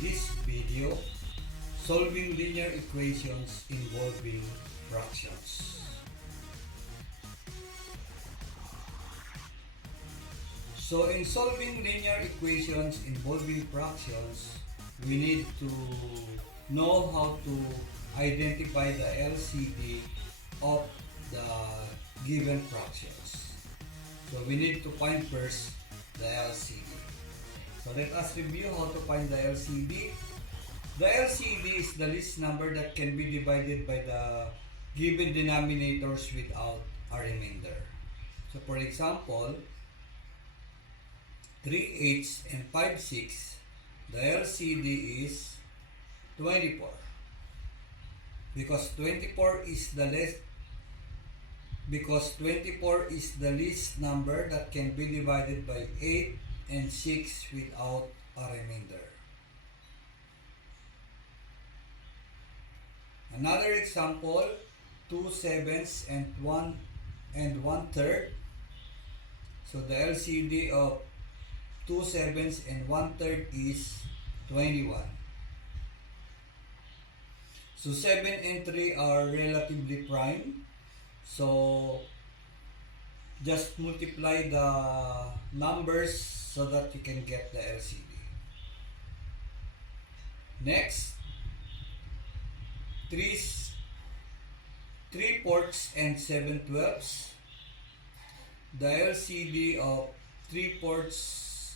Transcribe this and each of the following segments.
this video, solving linear equations involving fractions. So in solving linear equations involving fractions, we need to know how to identify the LCD of the given fractions. So we need to find first the LCD. So let us review how to find the LCD. The LCD is the least number that can be divided by the given denominators without a remainder. So for example, 3/8 and 5/6, the LCD is 24. Because 24 is the least number that can be divided by 8 and 6 without a remainder. Another example, 2/7 and 1/3. So the LCD of 2/7 and 1/3 is 21. So 7 and 3 are relatively prime. So just multiply the numbers so that you can get the LCD. Next, 3/4 and 7/12. The LCD of 3/4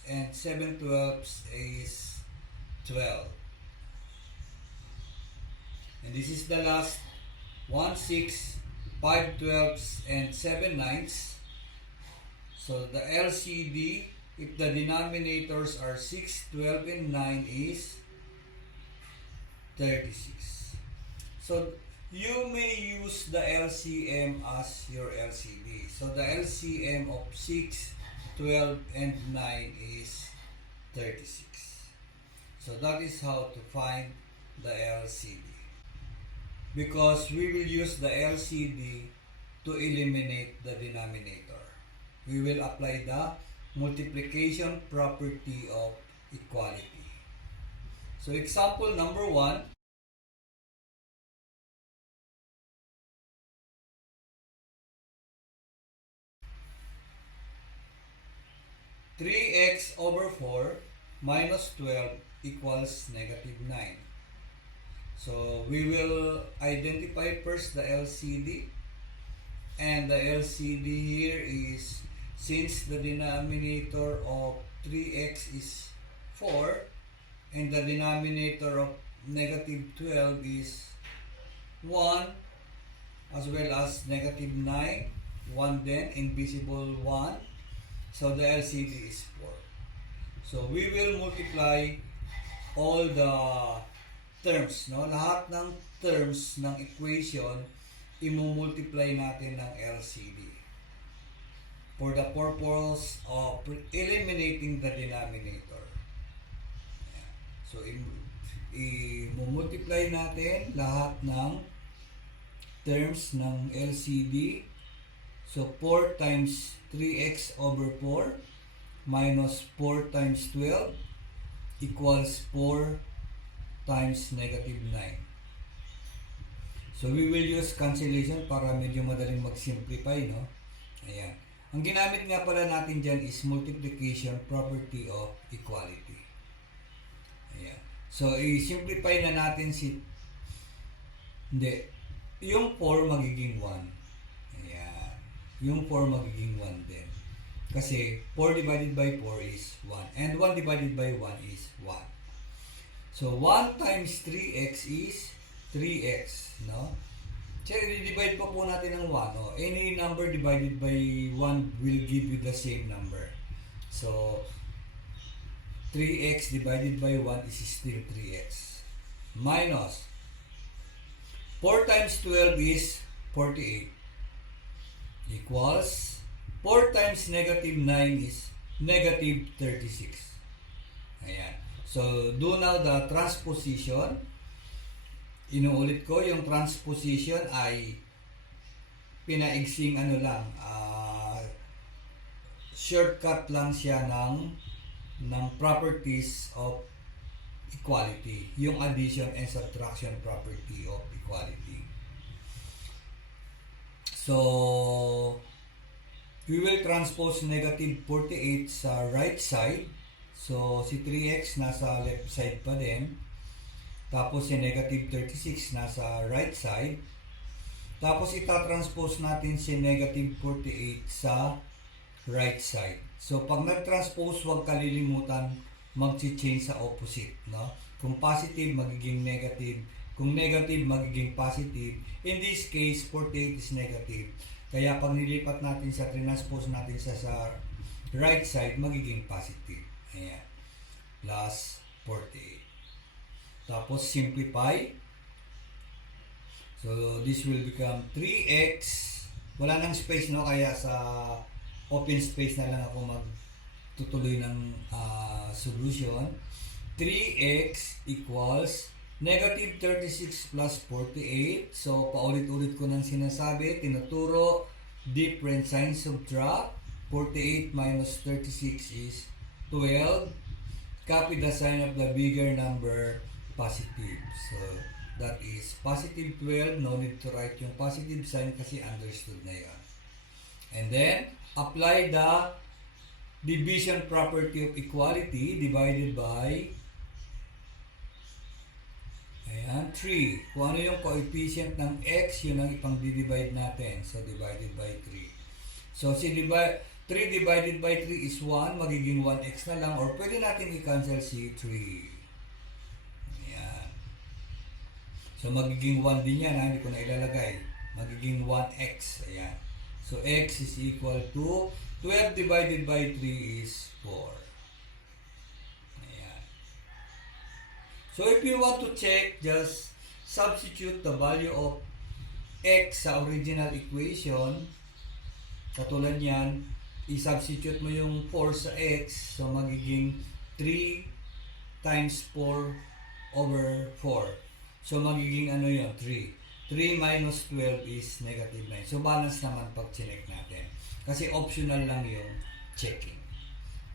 and 7/12 is 12. And this is the last, 1/6, 5/12 and 7/9. So the LCD, if the denominators are 6, 12 and 9, is 36. So you may use the LCM as your LCD. So the LCM of 6, 12 and 9 is 36. So that is how to find the LCD. Because we will use the LCD to eliminate the denominator. We will apply the multiplication property of equality. So example number 1. (3x/4 minus 12 equals -9). So we will identify first the LCD, and the LCD here is, since the denominator of 3x is 4 and the denominator of -12 is 1, as well as -9, 1 then, invisible 1. So the LCD is 4. So we will multiply all the terms, no? Lahat ng terms ng equation, i-multiply natin ng LCD for the purpose of eliminating the denominator. So i-multiply natin lahat ng terms ng LCD. So 4 times 3x/4 minus 4 times 12 equals 4 times -9. So we will use cancellation para medyo madaling mag-simplify, no? Ayan. Ang ginamit nga pala natin dyan is multiplication property of equality. Ayan. So i-simplify na natin yung 4 magiging 1. Ayan. Yung 4 magiging 1 din. Kasi 4 divided by 4 is 1. And 1 divided by 1 is 1. So 1 times 3x is 3x, no? So i-divide pa po natin ng 1. No? Any number divided by 1 will give you the same number. So 3x divided by 1 is still 3x. Minus 4 times 12 is 48. Equals 4 times -9 is -36. Ayan. So, do now the transposition. Inuulit ko, yung transposition ay pinaigsing shortcut lang siya ng properties of equality, yung addition and subtraction property of equality. So, we will transpose negative 48 sa right side. So, si 3x nasa left side pa din. Tapos, si negative 36 nasa right side. Tapos, itatranspose natin si negative 48 sa right side. So, pag nag-transpose, huwag kalilimutan mag-change sa opposite. No? Kung positive, magiging negative. Kung negative, magiging positive. In this case, 48 is negative. Kaya pag nilipat natin sa transpose natin sa right side, magiging positive. Ayan. Plus 48. Tapos simplify. So this will become 3x. Wala nang space, no? Kaya sa open space na lang ako magtutuloy ng solution. 3x equals negative 36 plus 48. So, paulit-ulit ko nang sinasabi, tinuturo, different sign, subtract. 48 minus 36 is 12. Copy the sign of the bigger number, positive. So, that is positive 12. No need to write yung positive sign kasi understood na yan. And then, apply the division property of equality divided by 3. Kung ano yung coefficient ng x, yun ang ipang-divide natin. So, divided by 3. So, 3 divided by 3 is 1. Magiging 1x na lang. Or pwede natin i-cancel si 3. Ayan. So, magiging 1 din yan. Hindi ko na ilalagay. Magiging 1x. Ayan. So, x is equal to 12 divided by 3 is 4. So, if you want to check, just substitute the value of x sa original equation. Katulad yan, i-substitute mo yung 4 sa x. So, magiging 3 times 4 over 4. So, magiging ano yun? 3. 3 minus 12 is negative 9. So, balance naman pag chinek natin. Kasi optional lang yung checking.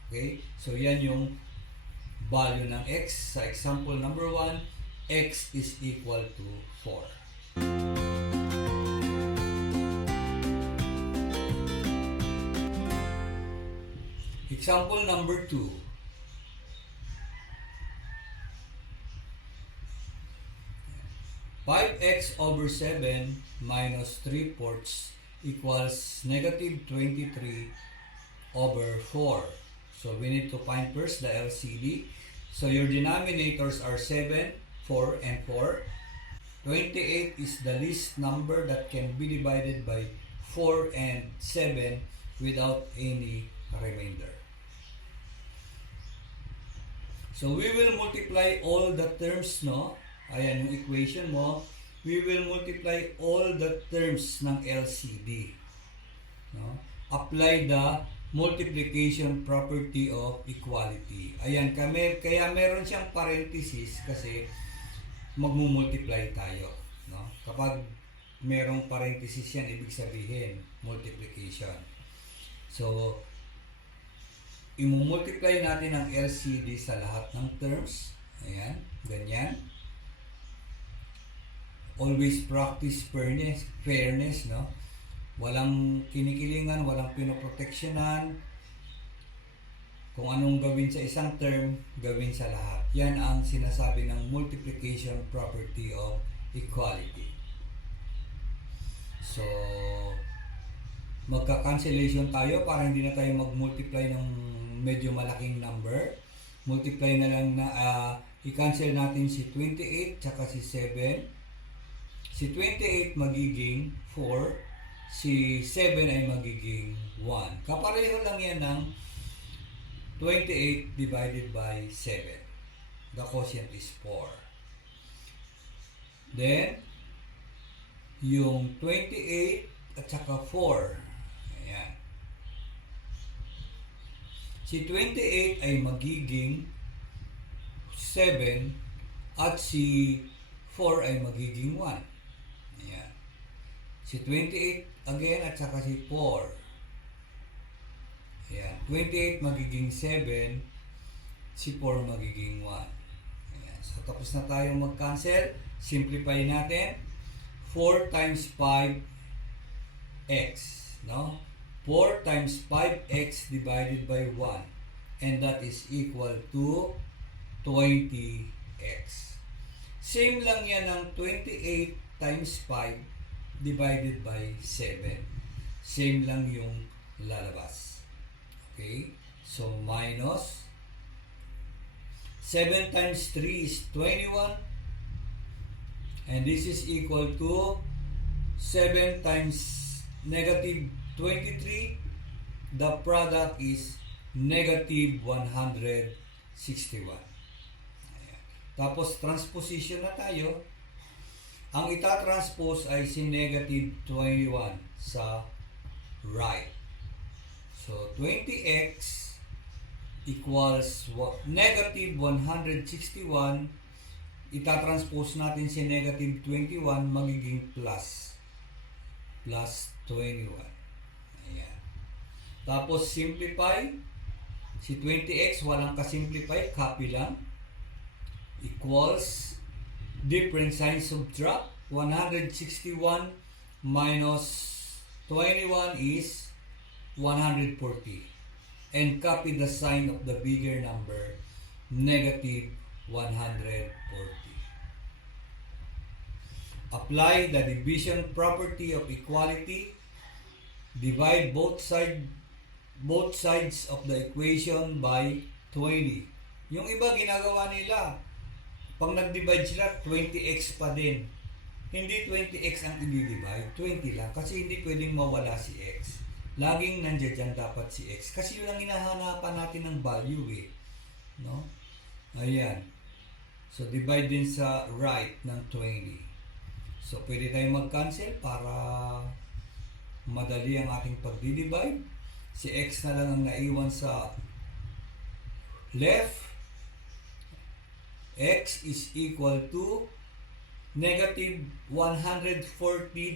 Okay? So, yan yung value ng x. Sa example number 1, x is equal to 4. Example number 2. (5x over 7 minus 3/4 equals negative 23 over 4. So, we need to find first the LCD. So, your denominators are 7, 4, and 4. 28 is the least number that can be divided by 4 and 7 without any remainder. So, we will multiply all the terms, no? Ayan yung equation mo. We will multiply all the terms ng LCD. No? Apply the multiplication property of equality. Ayan, kaya meron siyang parenthesis kasi magmumultiply tayo. No? Kapag merong parenthesis yan, ibig sabihin, multiplication. So, imumultiply natin ang LCD sa lahat ng terms. Ayan, ganyan. Always practice fairness, no? Walang kinikilingan, walang pinoproteksyonan. Kung anong gawin sa isang term, gawin sa lahat. Yan ang sinasabi ng multiplication property of equality. So, magka-cancellation tayo para hindi na tayo mag-multiply ng medyo malaking number. Multiply na lang na, i-cancel natin si 28 tsaka si 7. Si 28 magiging 4. Si 7 ay magiging 1. Kapareho lang yan ng 28 divided by 7. The quotient is 4. Then, yung 28 at saka 4. Ayan. Si 28 ay magiging 7 at si 4 ay magiging 1. Ayan. Si 28 again at saka si 4. Ayan. 28 magiging 7, si 4 magiging 1. Ayan. So, tapos na tayong mag-cancel. Simplify natin. 4 times 5x. No? 4 times 5x divided by 1. And that is equal to 20x. Same lang yan ng 28 times 5 divided by 7. Same lang yung lalabas. Okay? So, minus 7 times 3 is 21. And this is equal to 7 times negative 23. The product is negative 161. Ayan. Tapos, transposition na tayo. Ang itatranspose ay si negative 21 sa right. So, 20x equals negative 161. Itatranspose natin si negative 21, magiging plus 21. Ayan. Tapos, simplify. Si 20x, walang kasimplify, copy lang. Equals, different sign, subtract. 161 minus 21 is 140. And copy the sign of the bigger number, negative 140. Apply the division property of equality. Divide both sides of the equation by 20. Yung iba ginagawa nila, pag nag-divide sila, 20x pa din. Hindi 20x ang i-divide, 20 lang. Kasi hindi pwedeng mawala si x. Laging nandiyan dapat si x. Kasi yun ang hinahanapan natin ng value eh. No? Ayan. So, divide din sa right ng 20. So, pwede tayong mag-cancel para madali ang ating pag-divide. Si x na lang ang naiwan sa left. X is equal to negative 140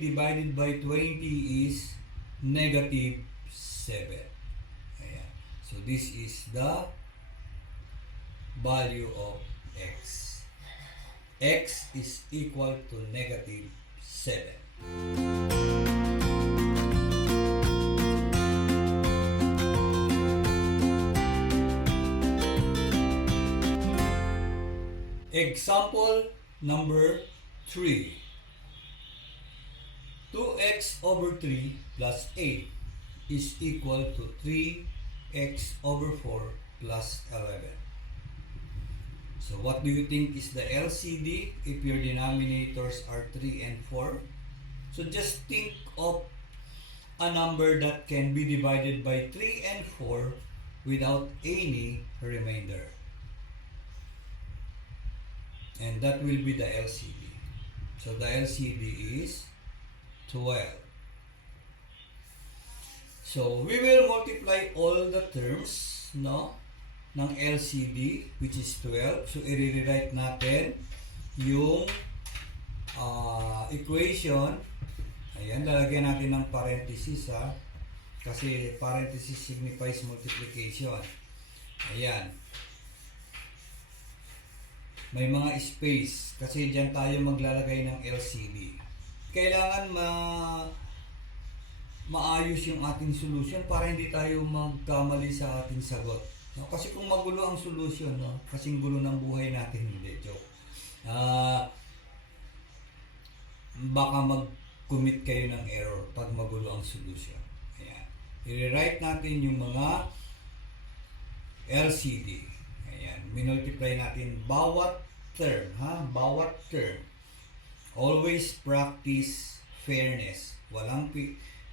divided by 20 is negative 7. Ayan. So, this is the value of x. X is equal to negative 7. Example number 3. 2x over 3 plus 8 is equal to 3x over 4 plus 11. So what do you think is the LCD if your denominators are 3 and 4? So just think of a number that can be divided by 3 and 4 without any remainder. And that will be the LCD. So the LCD is 12. So we will multiply all the terms, no, ng LCD, which is 12. So i-rewrite natin yung equation. Ayan, lalagyan natin ng parenthesis ha. Kasi parenthesis signifies multiplication. Ayan. May mga space kasi dyan tayo maglalagay ng LCD. Kailangan maayos yung ating solution para hindi tayo magkamali sa ating sagot. No? Kasi kung magulo ang solution, no? Kasing gulo ng buhay natin, hindi, joke. Baka mag-commit kayo ng error pag magulo ang solution. Ayan. I-rewrite natin yung mga LCD. Ayan. Minultiply natin bawat term, ha? Bawat term. Always practice fairness. Walang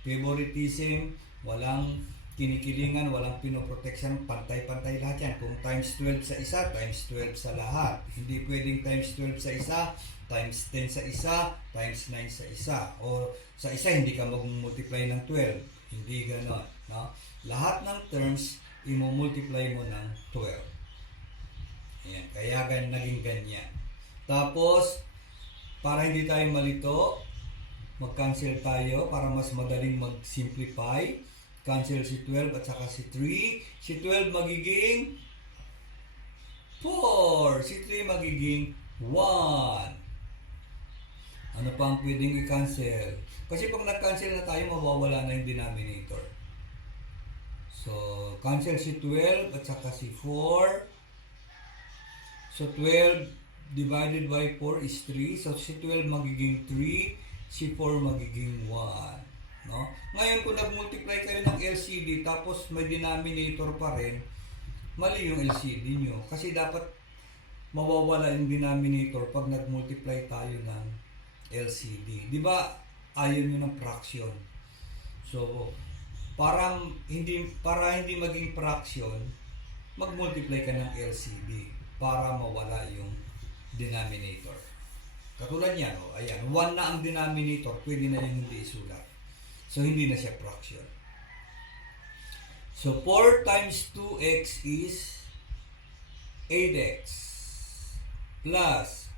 favoritism, walang kinikilingan, walang pinoprotection, pantay-pantay lahat yan. Kung times 12 sa isa, times 12 sa lahat. Hindi pwedeng times 12 sa isa, times 10 sa isa, times 9 sa isa. O sa isa, hindi ka mag-multiply ng 12. Hindi ganon. No? Lahat ng terms, i-multiply mo ng 12. Ayan, kaya naging ganyan. Tapos, para hindi tayo malito, mag-cancel tayo para mas madaling mag-simplify. Cancel si 12 at saka si 3. Si 12 magiging 4. Si 3 magiging 1. Ano pa ang pwedeng i-cancel? Kasi pag nag-cancel na tayo, mawawala na yung denominator. So, cancel si 12 at saka si 4. So, 12 divided by 4 is 3. So, si 12 magiging 3. Si 4 magiging 1. No? Ngayon, kung nag-multiply kayo ng LCD tapos may denominator pa rin, mali yung LCD nyo. Kasi dapat mawawala yung denominator pag nag-multiply tayo ng LCD. Di ba ayaw nyo ng fraction? So, para hindi maging fraction, mag-multiply ka ng LCD para mawala yung denominator. Katulad yan, ayan, 1 na ang denominator, pwede na yung hindi isulat. So, hindi na siya fraction. So, 4 times 2x is 8x plus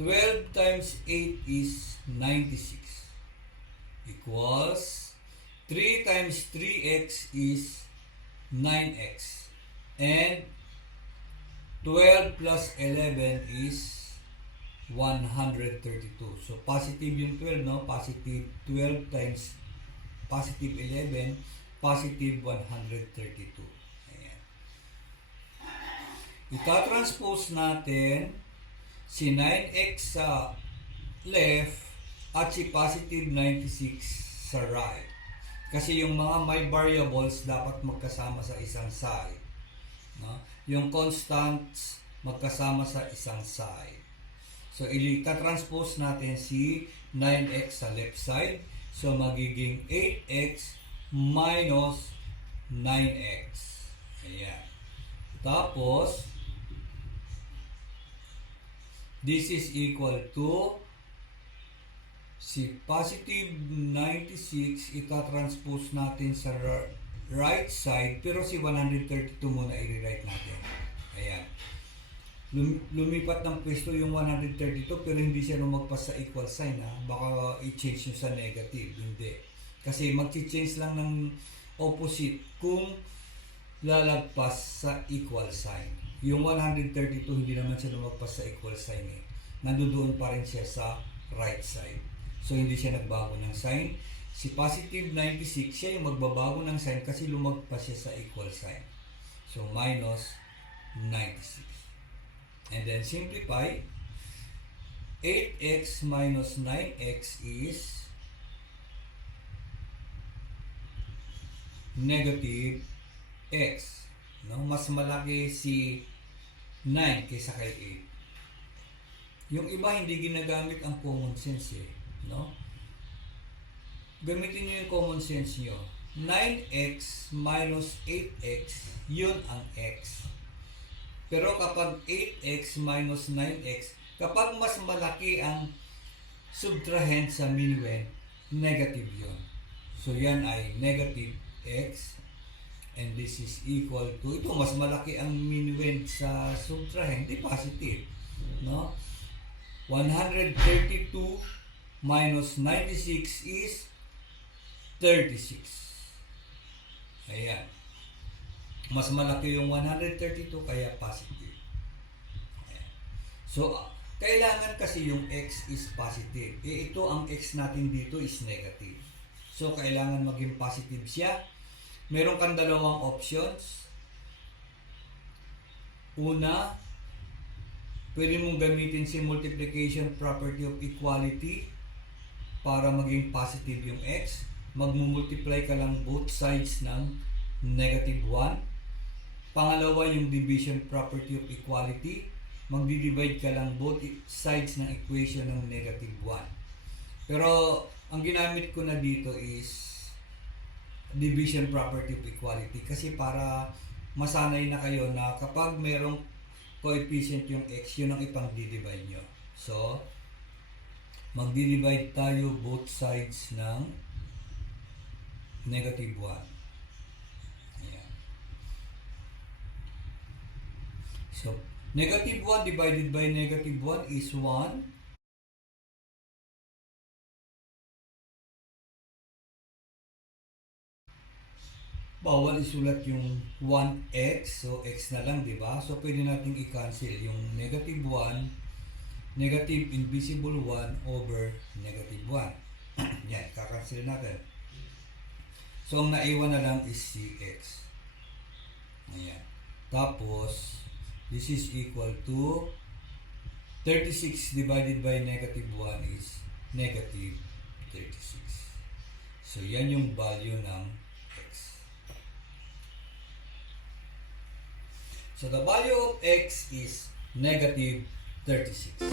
12 times 8 is 96 equals 3 times 3x is 9x and 12 plus 11 is 132. So, positive yung 12, no? Positive 12 times positive 11, positive 132. Ayan. Ita-transpose natin si 9x sa left at si positive 96 sa right. Kasi yung mga may variables dapat magkasama sa isang side. No? Yung constants magkasama sa isang side. So, ita-transpose natin si 9x sa left side. So, magiging 8x minus 9x. Ayan. Tapos, this is equal to si positive 96, ita-transpose natin sa right side, pero si 132 muna i-rewrite natin. Ayan. Lumipat ng pwesto yung 132, pero hindi siya lumagpas sa equal sign. Baka i-change nyo sa negative. Hindi. Kasi mag-change lang ng opposite kung lalagpas sa equal sign. Yung 132, hindi naman siya lumagpas sa equal sign eh. Nandoon pa rin siya sa right side. So, hindi siya nagbago ng sign. Si positive 96, siya yung magbabago ng sign kasi lumagpas siya sa equal sign. So, minus 96. And then, simplify. 8x minus 9x is negative x. No? Mas malaki si 9 kaysa kay 8. Yung iba hindi ginagamit ang common sense eh, no? Gamitin niyo yung common sense niyo. 9x minus 8x, yun ang x. Pero kapag 8x minus 9x, kapag mas malaki ang subtrahend sa minuend, negative yun. So yan ay negative x. And this is equal to, ito mas malaki ang minuend sa subtrahend, di positive, no? 132 minus 96 is 36. Ayan. Mas malaki yung 132 kaya positive. Ayan. So, kailangan kasi yung x is positive. Ito ang x natin dito is negative. So, kailangan maging positive siya. Meron kang dalawang options. Una, pwede mong gamitin si multiplication property of equality para maging positive yung x. Magmumultiply ka lang both sides ng negative 1. Pangalawa, yung division property of equality. Magdi-divide ka lang both sides ng equation ng negative 1. Pero, ang ginamit ko na dito is division property of equality kasi para masanay na kayo na kapag merong coefficient yung x, yun ang ipang-divide nyo. So, magdi-divide tayo both sides ng negative 1. Ayan. So, negative 1 divided by negative 1 is 1. bawal isulat yung 1x, so x na lang, di ba? So pwede nating i-cancel yung negative 1, negative invisible 1 over negative 1. Yan, kakancel natin. So ang naiwan na lang is cx. Ayan. Tapos, this is equal to 36 divided by negative 1 is negative 36. So yan yung value ng x. So the value of x is negative 36.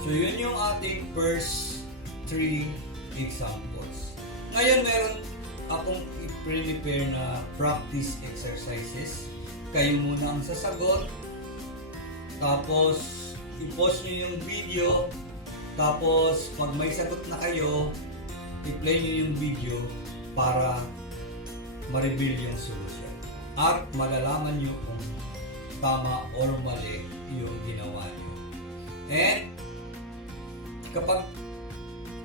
So yun yung ating first 3 examples. Ngayon meron akong i-prepare na practice exercises. Kayo muna ang sasagot. Tapos i-pause nyo yung video. Tapos pag may sagot na kayo, i-play nyo yung video para ma-reveal yung solution. At malalaman nyo kung tama or mali yung ginawa nyo. And kapag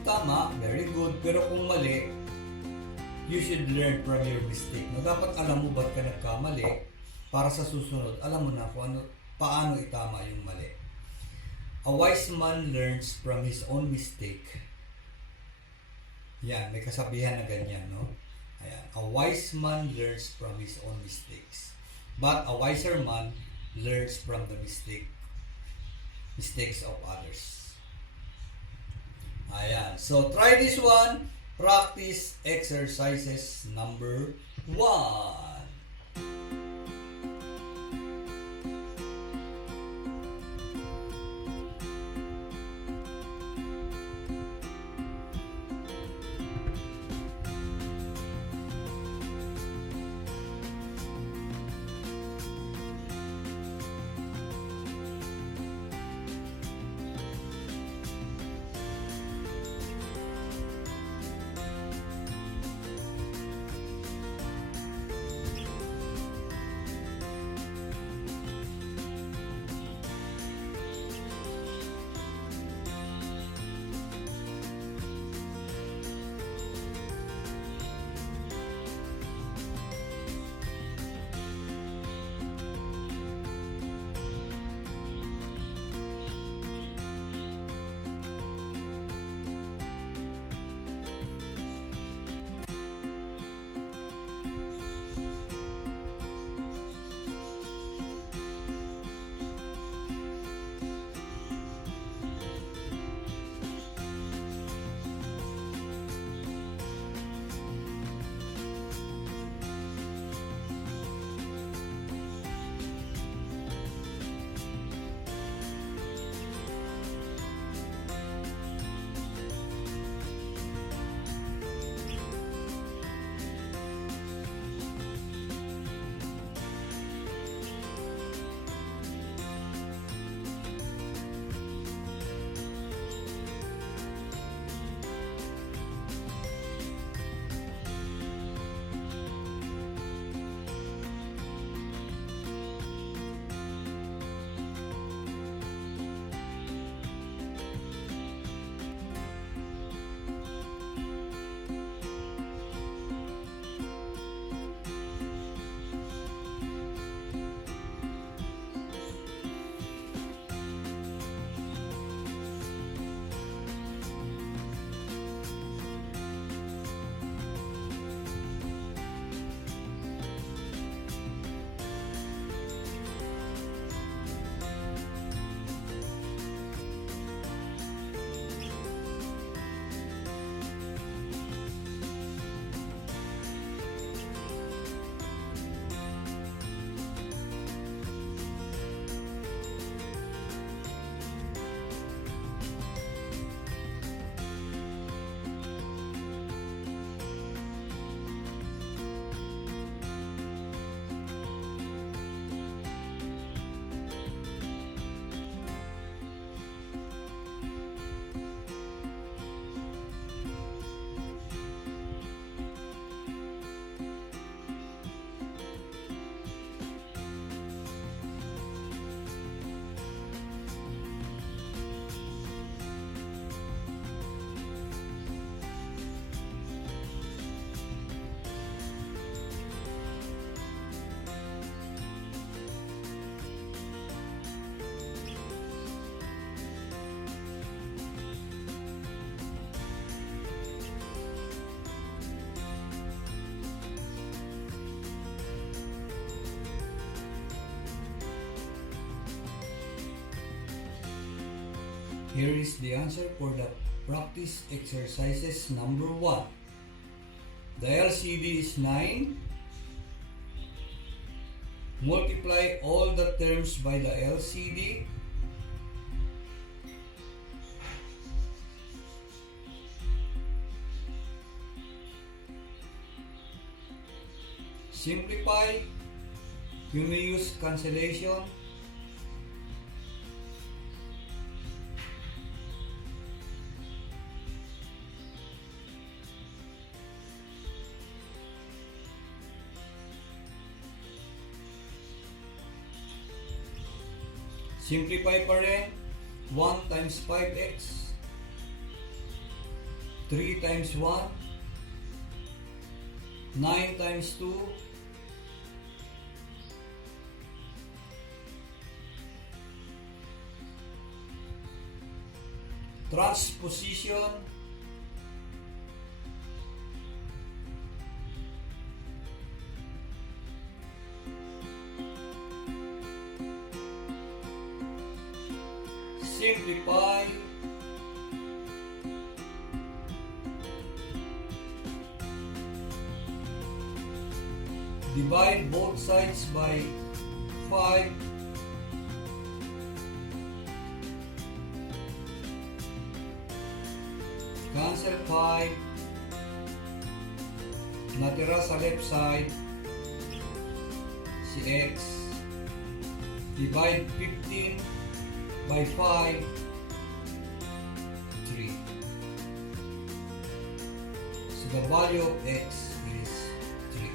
tama, very good. Pero kung mali, you should learn from your mistake. No, dapat alam mo ba't ka nagkamali para sa susunod, alam mo na kung ano, paano itama yung mali. A wise man learns from his own mistake. Yan, may kasabihan na ganyan, no? Ayan. A wise man learns from his own mistakes. But a wiser man learns from the mistakes of others. Ayan. So, try this one. Practice exercises number 1. Here is the answer for the practice exercises number 1. The LCD is 9. Multiply all the terms by the LCD. Simplify. You may use cancellation. Simplify pa rin. 1 times 5x. 3 times 1. 9 times 2. Transposition. Simplify. Divide both sides by 5. Cancel 5. Natira sa left side si x. Divide 15 by 5. 3. So the value of x is 3.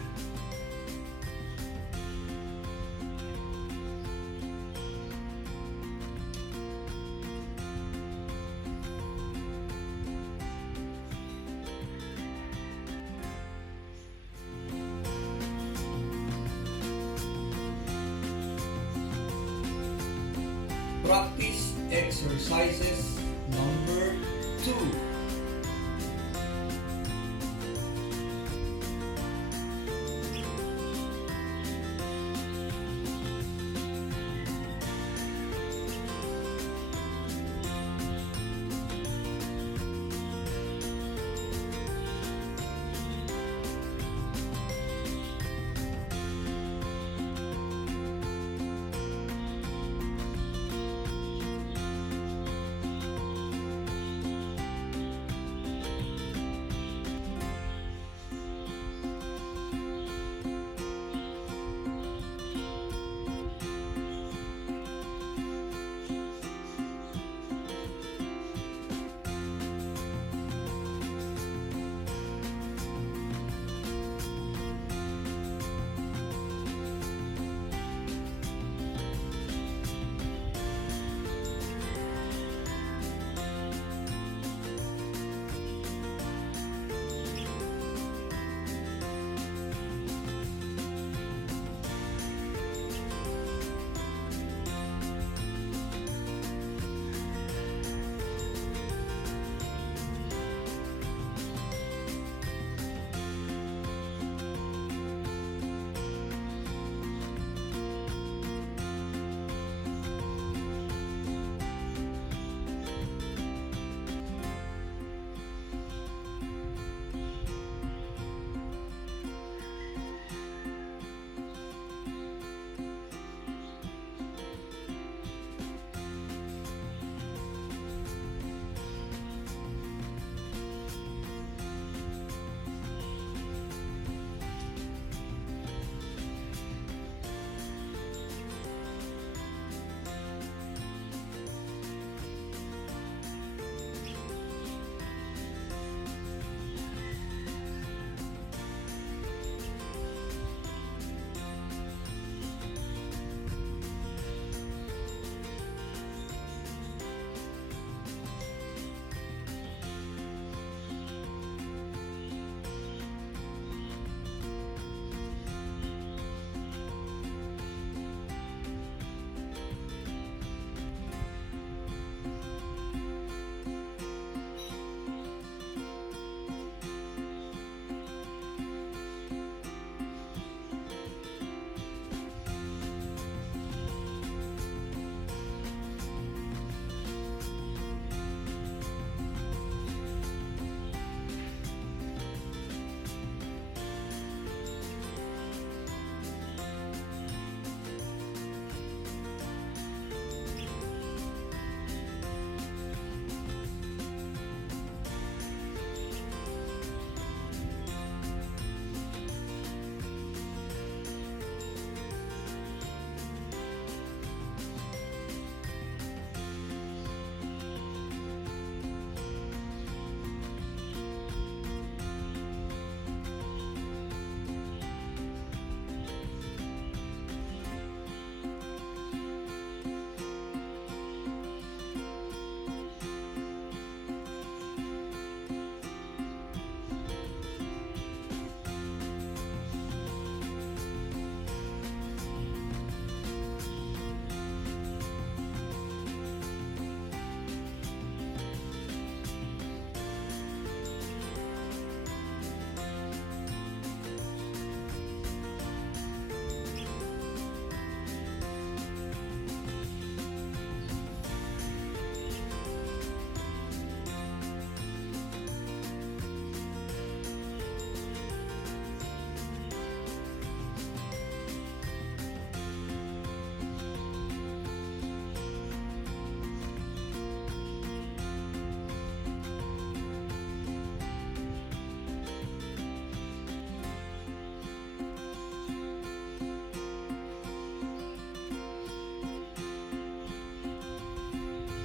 Practice exercises number 2.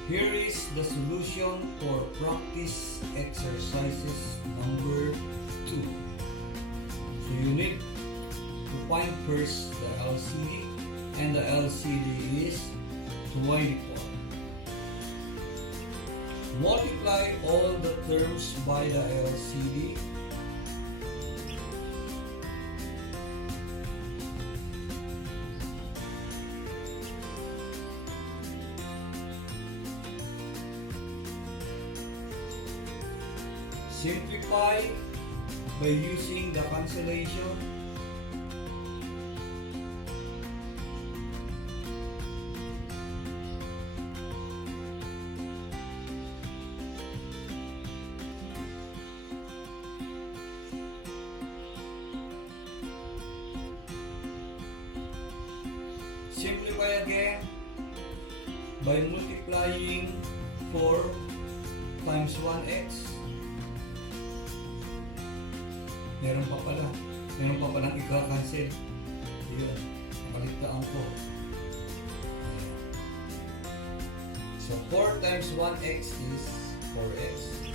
Here is the solution for practice exercises number 2. So you need to find first the LCD, and the LCD is 24. Multiply all the terms by the LCD. Simplify by using the cancellation. Simplify again by multiplying 4 times 1x. Meron pa palang ika-cancel. Yun, nakaligtaan ko. So 4 times 1x is 4x.